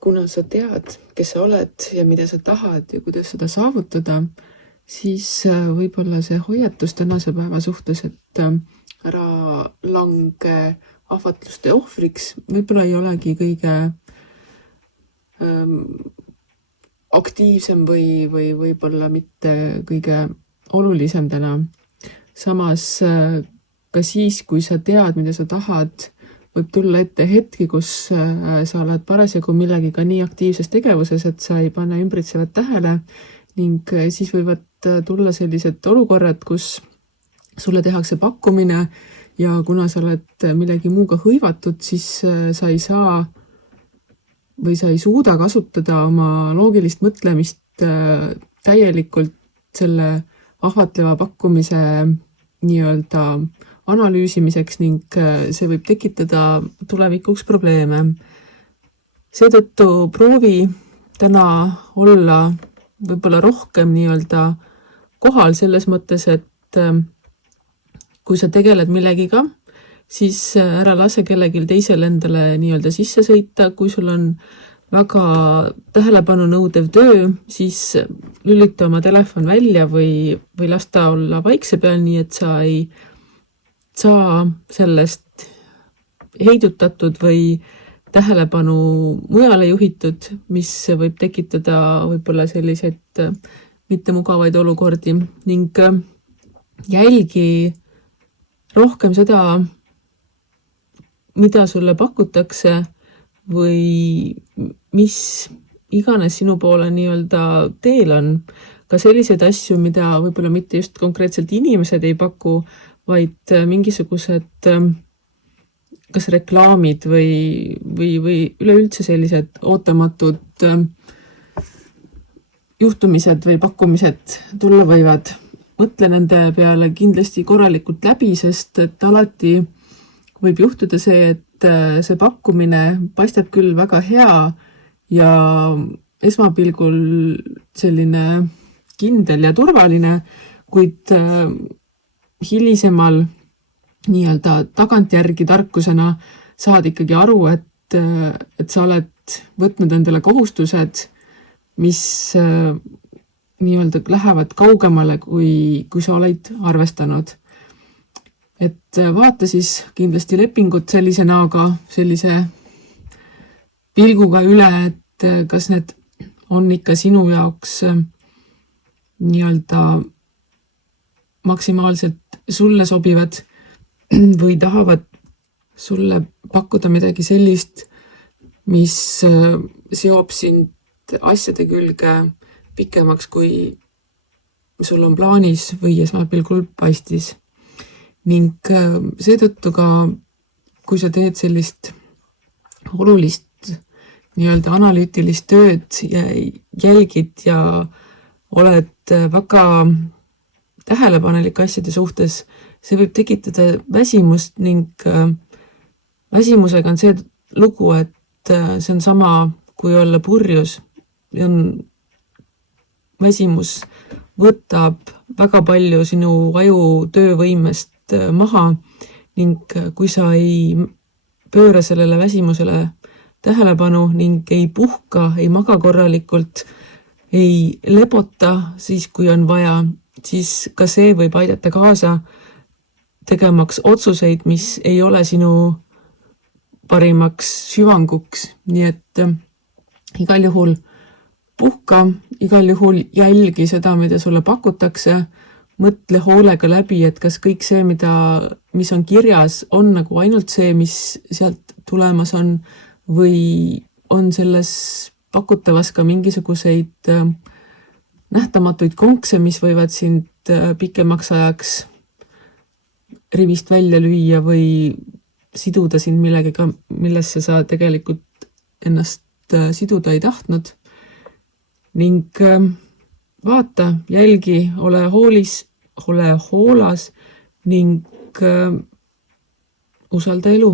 kuna sa tead, kes sa oled ja mida sa tahad ja kuidas seda saavutada, siis võib-olla see hoiatus tänase päeva suhtes, et ära lange ahvatluste ohvriks, võib-olla ei olegi kõige aktiivsem või võib-olla mitte kõige olulisem täna. Samas ka siis, kui sa tead, mida sa tahad, võib tulla ette hetki, kus sa oled parasjagu millegiga nii aktiivses tegevuses, et sa ei pane ümbritsevat tähele ning siis võivad tulla sellised olukorrad, kus sulle tehakse pakkumine ja kuna sa oled millegi muuga hõivatud, siis sa ei saa või sa ei suuda kasutada oma loogilist mõtlemist täielikult selle ahvatleva pakkumise nii-öelda analüüsimiseks ning see võib tekitada tulevikuks probleeme. Seetõttu proovi täna olla võib-olla rohkem nii-öelda kohal selles mõttes, et kui sa tegeled millegiga, siis ära lase kellelgi teisel endale nii-öelda sisse sõita, kui sul on väga tähelepanu nõudev töö, siis lülita oma telefon välja või lasta olla vaikse peal, nii et sa ei saa sellest heidutatud või tähelepanu mujale juhitud, mis võib tekitada võib-olla selliseid mittemugavaid olukordi ning jälgi rohkem seda, mida sulle pakutakse või mis iganes sinu poole nii-öelda teel on. Ka selliseid asju, mida võib-olla mitte just konkreetselt inimesed ei paku, vaid mingisugused kas reklaamid või üleüldse sellised ootamatud juhtumised või pakkumised tulla võivad. Mõtle nende peale kindlasti korralikult läbi, sest et alati võib juhtuda see, et see pakkumine paistab küll väga hea ja esmapilgul selline kindel ja turvaline, kuid hilisemal nii-öelda tagantjärgi tarkusena saad ikkagi aru, et sa oled võtnud endale kohustused, mis nii-öelda lähevad kaugemale, kui sa oled arvestanud. Et vaata siis kindlasti lepingut sellise näoga, sellise pilguga üle, et kas need on ikka sinu jaoks nii-öelda maksimaalselt sulle sobivad või tahavad sulle pakkuda midagi sellist, mis seob sind asjade külge pikemaks, kui sul on plaanis või esmapilgul paistis. Ning seetõttu ka, kui sa teed sellist olulist nii-öelda analüütilist tööd ja jälgid ja oled väga tähelepanelik asjade suhtes, see võib tekitada väsimust ning väsimusega on see lugu, et see on sama kui olla purjus. Väsimus võtab väga palju sinu aju töövõimest maha ning kui sa ei pööra sellele väsimusele tähelepanu ning ei puhka, ei maga korralikult, ei lebota siis, kui on vaja, siis ka see võib aidata kaasa tegemaks otsuseid, mis ei ole sinu parimaks süvanguks. Nii et igal juhul puhka, igal juhul jälgi seda, mida sulle pakutakse, mõtle hoolega läbi, et kas kõik see, mis on kirjas, on nagu ainult see, mis sealt tulemas on või on selles pakutavas ka mingisuguseid nähtamatuid konkse, mis võivad sind pikemaks ajaks rivist välja lüüa või siduda sind millegagi, millesse sa tegelikult ennast siduda ei tahtnud. Ning vaata, jälgi, ole hoolas ning usalda elu.